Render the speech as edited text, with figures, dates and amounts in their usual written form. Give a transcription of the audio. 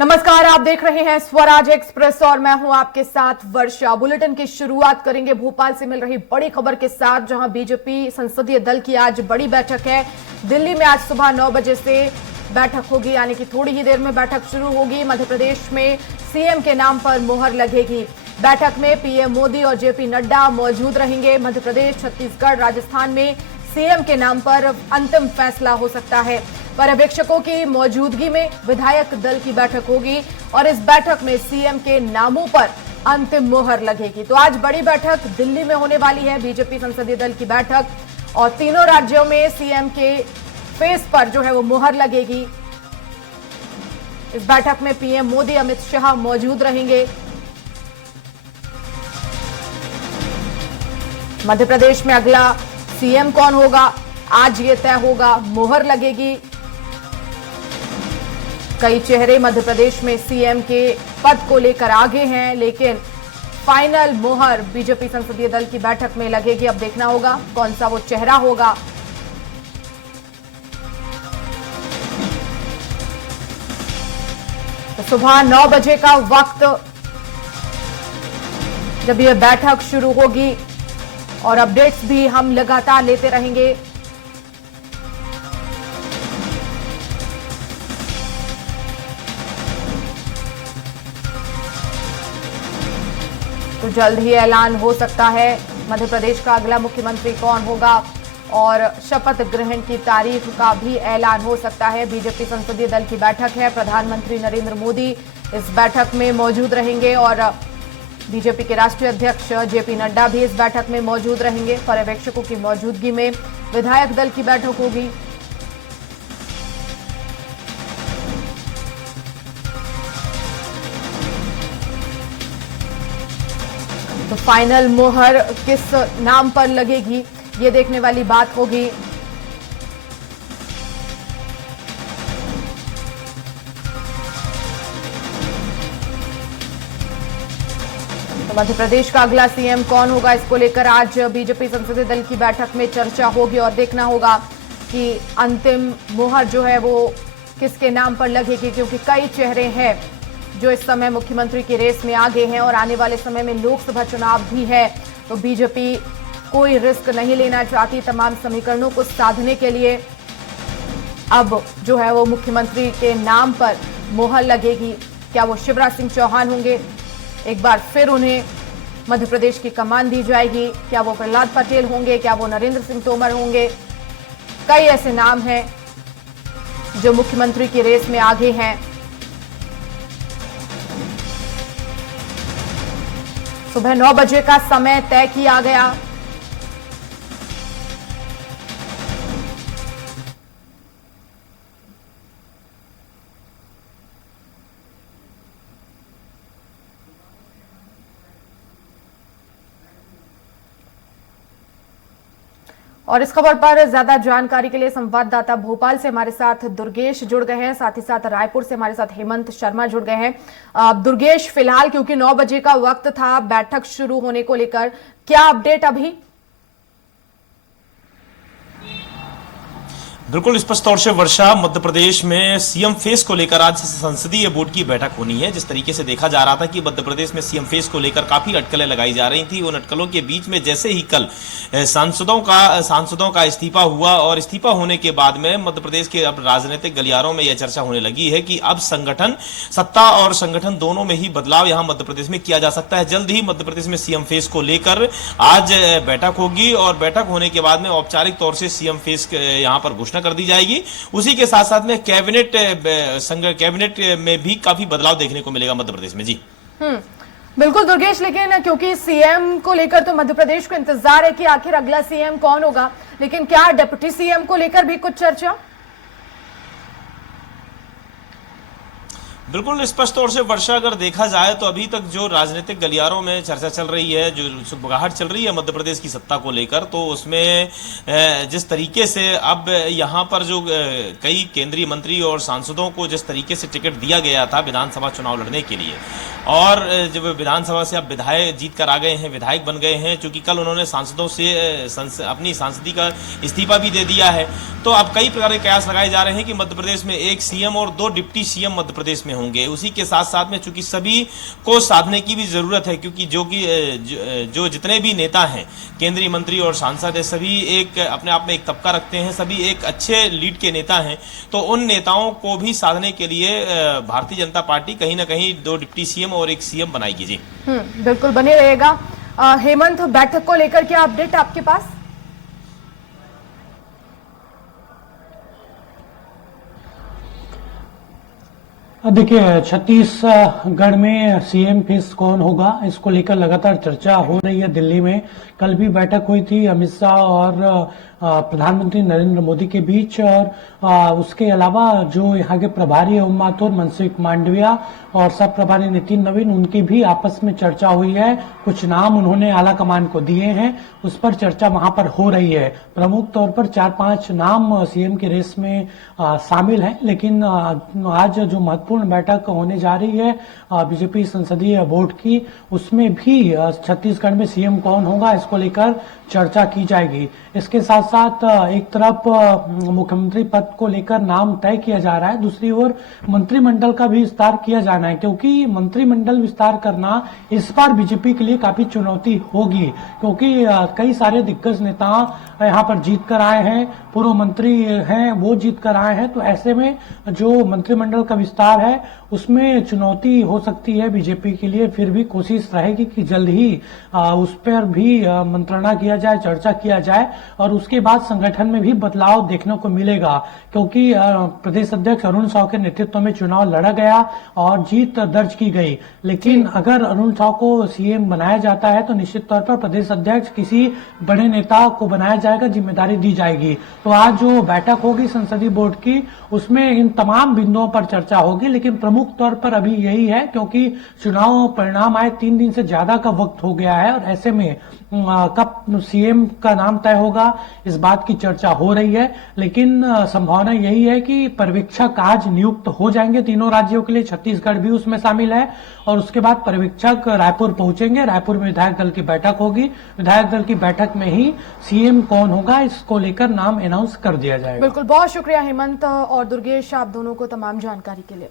नमस्कार, आप देख रहे हैं स्वराज एक्सप्रेस और मैं हूं आपके साथ वर्षा। बुलेटिन की शुरुआत करेंगे भोपाल से मिल रही बड़ी खबर के साथ, जहां बीजेपी संसदीय दल की आज बड़ी बैठक है। दिल्ली में आज सुबह 9 बजे से बैठक होगी, यानी कि थोड़ी ही देर में बैठक शुरू होगी। मध्य प्रदेश में सीएम के नाम पर मोहर लगेगी। बैठक में पीएम मोदी और जेपी नड्डा मौजूद रहेंगे। मध्य प्रदेश, छत्तीसगढ़, राजस्थान में सीएम के नाम पर अंतिम फैसला हो सकता है। पर्यवेक्षकों की मौजूदगी में विधायक दल की बैठक होगी और इस बैठक में सीएम के नामों पर अंतिम मोहर लगेगी। तो आज बड़ी बैठक दिल्ली में होने वाली है, बीजेपी संसदीय दल की बैठक, और तीनों राज्यों में सीएम के फेस पर जो है वो मोहर लगेगी। इस बैठक में पीएम मोदी, अमित शाह मौजूद रहेंगे। मध्य प्रदेश में अगला सीएम कौन होगा, आज ये तय होगा, मोहर लगेगी। कई चेहरे मध्य प्रदेश में सीएम के पद को लेकर आगे हैं, लेकिन फाइनल मोहर बीजेपी संसदीय दल की बैठक में लगेगी। अब देखना होगा कौन सा वो चेहरा होगा। तो सुबह 9 बजे का वक्त जब यह बैठक शुरू होगी और अपडेट्स भी हम लगातार लेते रहेंगे। तो जल्द ही ऐलान हो सकता है मध्य प्रदेश का अगला मुख्यमंत्री कौन होगा और शपथ ग्रहण की तारीख का भी ऐलान हो सकता है। बीजेपी संसदीय दल की बैठक है, प्रधानमंत्री नरेंद्र मोदी इस बैठक में मौजूद रहेंगे और बीजेपी के राष्ट्रीय अध्यक्ष जेपी नड्डा भी इस बैठक में मौजूद रहेंगे। पर्यवेक्षकों की मौजूदगी में विधायक दल की बैठक होगी। तो फाइनल मोहर किस नाम पर लगेगी, ये देखने वाली बात होगी। तो मध्य प्रदेश का अगला सीएम कौन होगा, इसको लेकर आज बीजेपी संसदीय दल की बैठक में चर्चा होगी और देखना होगा कि अंतिम मोहर जो है वो किसके नाम पर लगेगी, क्योंकि कई चेहरे हैं जो इस समय मुख्यमंत्री की रेस में आगे हैं और आने वाले समय में लोकसभा चुनाव भी है। तो बीजेपी कोई रिस्क नहीं लेना चाहती। तमाम समीकरणों को साधने के लिए अब जो है वो मुख्यमंत्री के नाम पर मोहर लगेगी। क्या वो शिवराज सिंह चौहान होंगे, एक बार फिर उन्हें मध्य प्रदेश की कमान दी जाएगी? क्या वो प्रहलाद पटेल होंगे, क्या वो नरेंद्र सिंह तोमर होंगे? कई ऐसे नाम हैं जो मुख्यमंत्री की रेस में आगे हैं। सुबह 9 बजे का समय तय किया गया। और इस खबर पर ज्यादा जानकारी के लिए संवाददाता भोपाल से हमारे साथ दुर्गेश जुड़ गए हैं, साथ ही साथ रायपुर से हमारे साथ हेमंत शर्मा जुड़ गए हैं। दुर्गेश, फिलहाल क्योंकि 9 बजे का वक्त था बैठक शुरू होने को लेकर, क्या अपडेट अभी? बिल्कुल स्पष्ट तौर से वर्षा, मध्य प्रदेश में सीएम फेस को लेकर आज संसदीय बोर्ड की बैठक होनी है। जिस तरीके से देखा जा रहा था कि मध्य प्रदेश में सीएम फेस को लेकर काफी अटकलें लगाई जा रही थी, उन अटकलों के बीच में जैसे ही कल सांसदों का इस्तीफा हुआ और इस्तीफा होने के बाद में मध्य प्रदेश के अब राजनीतिक गलियारों में यह चर्चा होने लगी है कि अब सत्ता और संगठन दोनों में ही बदलाव यहां मध्य प्रदेश में किया जा सकता है। जल्द ही मध्य प्रदेश में सीएम फेस को लेकर आज बैठक होगी और बैठक होने के बाद में औपचारिक तौर से सीएम फेस यहां पर घोषणा कर दी जाएगी। उसी के साथ साथ में कैबिनेट में भी काफी बदलाव देखने को मिलेगा मध्य प्रदेश में। जी बिल्कुल दुर्गेश, लेकिन क्योंकि सीएम को लेकर तो मध्य प्रदेश को इंतजार है कि आखिर अगला सीएम कौन होगा, लेकिन क्या डिप्टी सीएम को लेकर भी कुछ चर्चा? बिल्कुल स्पष्ट तौर से वर्षा, अगर देखा जाए तो अभी तक जो राजनीतिक गलियारों में चर्चा चल रही है, जो सुबगाहट चल रही है मध्य प्रदेश की सत्ता को लेकर, तो उसमें जिस तरीके से अब यहाँ पर जो कई केंद्रीय मंत्री और सांसदों को जिस तरीके से टिकट दिया गया था विधानसभा चुनाव लड़ने के लिए, और जब विधानसभा से अब विधायक जीत कर आ गए हैं, विधायक बन गए हैं, क्योंकि कल उन्होंने सांसदों से अपनी सांसदी का इस्तीफा भी दे दिया है, तो अब कई प्रकार के कयास लगाए जा रहे हैं कि मध्य प्रदेश में एक सीएम और 2 डिप्टी सीएम मध्य प्रदेश में होंगे। उसी के साथ साथ में चूंकि सभी को साधने की भी जरूरत है, क्योंकि जो जितने भी नेता हैं, केंद्रीय मंत्री और सांसद है, सभी एक अपने आप में एक तबका रखते हैं, सभी एक अच्छे लीड के नेता हैं। तो उन नेताओं को भी साधने के लिए भारतीय जनता पार्टी कहीं ना कहीं 2 डिप्टी सीएम और 1 सीएम बनाएगी जी। बिल्कुल बने रहेगा। हेमंत, बैठक को लेकर क्या अपडेट आपके पास? देखिए, छत्तीसगढ़ में सीएम फिर कौन होगा, इसको लेकर लगातार चर्चा हो रही है दिल्ली में। कल भी बैठक हुई थी अमित शाह और प्रधानमंत्री नरेंद्र मोदी के बीच, और उसके अलावा जो यहाँ के प्रभारी ओम माथुर, मनसुख मांडविया और सब प्रभारी नितिन नवीन, उनकी भी आपस में चर्चा हुई है। कुछ नाम उन्होंने आला कमान को दिए हैं, उस पर चर्चा वहां पर हो रही है। प्रमुख तौर पर 4-5 नाम सीएम के रेस में शामिल हैं, लेकिन आज जो महत्वपूर्ण बैठक होने जा रही है बीजेपी संसदीय बोर्ड की, उसमें भी छत्तीसगढ़ में सीएम कौन होगा इसको लेकर चर्चा की जाएगी। इसके साथ साथ एक तरफ मुख्यमंत्री पद को लेकर नाम तय किया जा रहा है, दूसरी ओर मंत्रिमंडल का भी विस्तार किया जाना है, क्योंकि मंत्रिमंडल विस्तार करना इस बार बीजेपी के लिए काफी चुनौती होगी, क्योंकि कई सारे दिग्गज नेता यहाँ पर जीत कर आए हैं, पूर्व मंत्री हैं वो जीत कर आए हैं। तो ऐसे में जो मंत्रिमंडल का विस्तार है उसमें चुनौती हो सकती है बीजेपी के लिए। फिर भी कोशिश रहेगी कि जल्द ही उस पर भी मंत्रणा किया जाए, चर्चा किया जाए, और उसके बाद संगठन में भी बदलाव देखने को मिलेगा, क्योंकि प्रदेश अध्यक्ष अरुण साव के नेतृत्व में चुनाव लड़ा गया और जीत दर्ज की गई। लेकिन अगर अरुण साव को सीएम बनाया जाता है तो निश्चित तौर पर प्रदेश अध्यक्ष किसी बड़े नेता को बनाया जाएगा, जिम्मेदारी दी जाएगी। तो आज जो बैठक होगी संसदीय बोर्ड की, उसमें इन तमाम बिंदुओं पर चर्चा होगी, लेकिन प्रमुख तौर पर अभी यही है, क्योंकि चुनाव परिणाम आए 3 दिन से ज्यादा का वक्त हो गया है, और ऐसे में कब सीएम का नाम तय होगा इस बात की चर्चा हो रही है। लेकिन संभावना यही है कि पर्यवेक्षक आज नियुक्त हो जाएंगे तीनों राज्यों के लिए, छत्तीसगढ़ भी उसमें शामिल है, और उसके बाद पर्यवेक्षक रायपुर पहुंचेंगे। रायपुर में विधायक दल की बैठक होगी, विधायक दल की बैठक में ही सीएम कौन होगा इसको लेकर नाम अनाउंस कर दिया जाएगा। बिल्कुल, बहुत शुक्रिया हेमंत और दुर्गेश, आप दोनों को तमाम जानकारी के लिए।